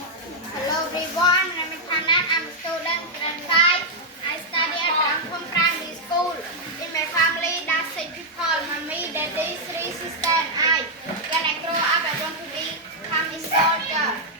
Hello everyone, I'm Hannah. I'm a student grade 5. I study at Rangpum Primary School. In my family, that's 6 people, mommy, daddy, 3 sisters and I. When I grow up, I want to become a soldier.